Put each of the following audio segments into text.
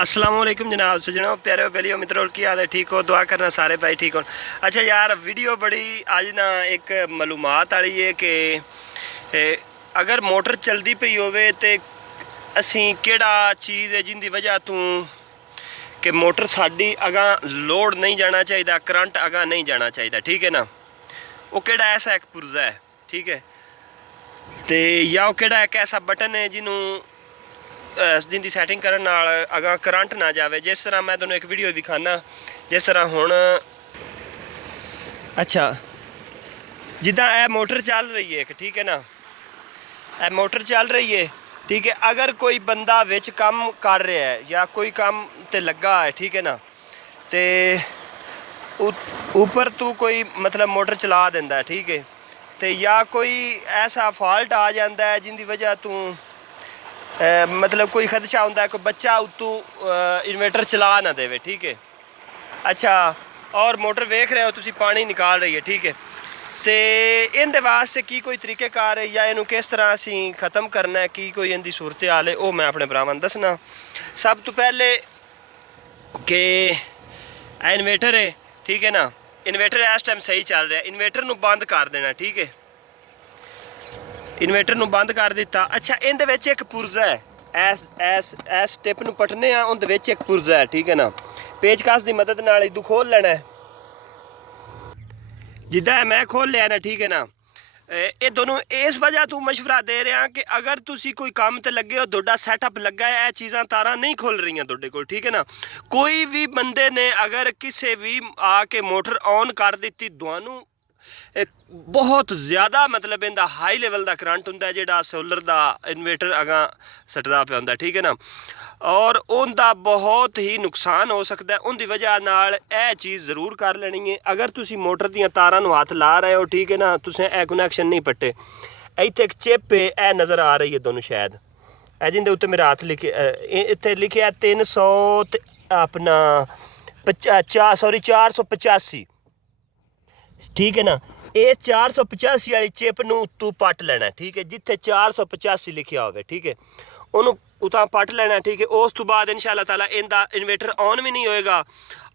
अस्सलाम वालेकुम जनाब सजनों प्यारे बेलियो मित्रों की हाल है ठीक हो दुआ करना सारे भाई ठीक हो। अच्छा यार वीडियो बड़ी आज ना एक मालूमात वाली है कि अगर मोटर चलती पई होवे ते असी केड़ा चीज़ है जिंदी वजह तू कि मोटर साड़ी अगा लोड नहीं जाना चाहिए, करंट अगा नहीं जाना चाहिए, ठीक है ना। वो केड़ा ऐसा एक पुर्जा है, ठीक है, तो या वो केड़ा एक ऐसा बटन है जिन्हों जिंदी सैटिंग करन नाल अगा करंट ना जाए। जिस तरह मैं तुहानूं एक वीडियो दिखाना, जिस तरह हुण अच्छा जिदा ए मोटर चल रही है, ठीक है ना, ए मोटर चल रही है, ठीक है। अगर कोई बंदा विच काम कर रहा है या कोई काम ते लगा है, ठीक है ना, तो ऊपर तू कोई मतलब मोटर चला देंदा है, ठीक है, तो या कोई ऐसा फॉल्ट आ जाता है जिंदी वजह तू मतलब कोई खदशा होता है कोई बच्चा उतू इन्वेटर चला ना देवे, ठीक है। अच्छा, और मोटर वेख रहे हो तुसी पानी निकाल रही है, ठीक है, तो इनके वास्ते की कोई तरीक़ेकार है या इनू किस तरह असी ख़त्म करना है, की कोई इनकी सूरत हाल है, वो मैं अपने भरावां नूं दसना। सब तो पहले कि इन्वेटर है, ठीक है ना, इन्वेटर इस टाइम सही चल रहा है, इन्वेटर नूं बंद कर देना, ठीक है, इन्वेटर नूं बंद कर दिता। अच्छा, इहदे विच एक पुर्जा है, एस टिप नूं पटने आ, उहदे विच एक पुर्जा है, ठीक है ना, पेचकस की मदद नाल इदू खोल लेना है, जिद्दां मैं खोल लिया ना, ठीक है ना। ये दोनों इस वजह तो मशवरा दे रहा कि अगर तुसी कोई काम ते लगे हो, तुहाडा सैटअप लगा है, यह चीज़ां तारां नहीं खुल रही तुहाडे कोल, ठीक है ना। कोई भी बंदे ने अगर किसी भी आके मोटर ऑन कर दी, तुहानूं बहुत ज़्यादा मतलब इनका हाई लेवल का करंट होंदा जिहड़ा सोलर का इन्वेटर अगां सटदा पिया होंदा, ठीक है ना, और उनका बहुत ही नुकसान हो सकता है। उनकी वजह नाल यह चीज़ जरूर कर लेनी है। अगर तुसी मोटर दीयां तारां नूं हथ ला रहे हो, ठीक है ना, तुसें यह कनैक्शन नहीं पट्टे, इत्थे एक चिप है, यह नज़र आ रही है दोनों शायद, ए जिंदे उत्ते मेरा हथ लिखे, इत्थे लिखे 300 अपना 485, ठीक है ना। ये 485 वाली चिप नूं तू पट लेना, ठीक है, जिथे 485 लिखा हो, ठीक है, उन्होंने उतना पट लेना, ठीक है। उस तो बाद इंशाअल्लाह ताला इनका इन्वेटर ऑन भी नहीं होएगा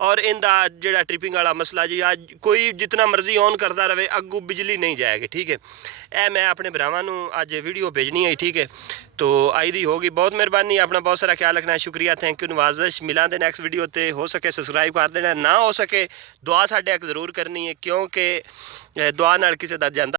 और इनका जो ट्रिपिंग वाला मसला जी आज कोई जितना मर्जी ऑन करता रहे, अगू बिजली नहीं जाएगी, ठीक है। ए मैं अपने भरावां नूं अज वीडियो भेजनी है, ठीक है। तो आई दी होगी, बहुत मेहरबानी, अपना बहुत सारा ख्याल रखना, शुक्रिया, थैंक यू, नवाजिश। मिलां दे नैक्सट वीडियो ते, हो सके सबसक्राइब कर देना, ना हो सके दुआ साडे जरूर करनी है, क्योंकि दुआ नाल किसी दा जांदा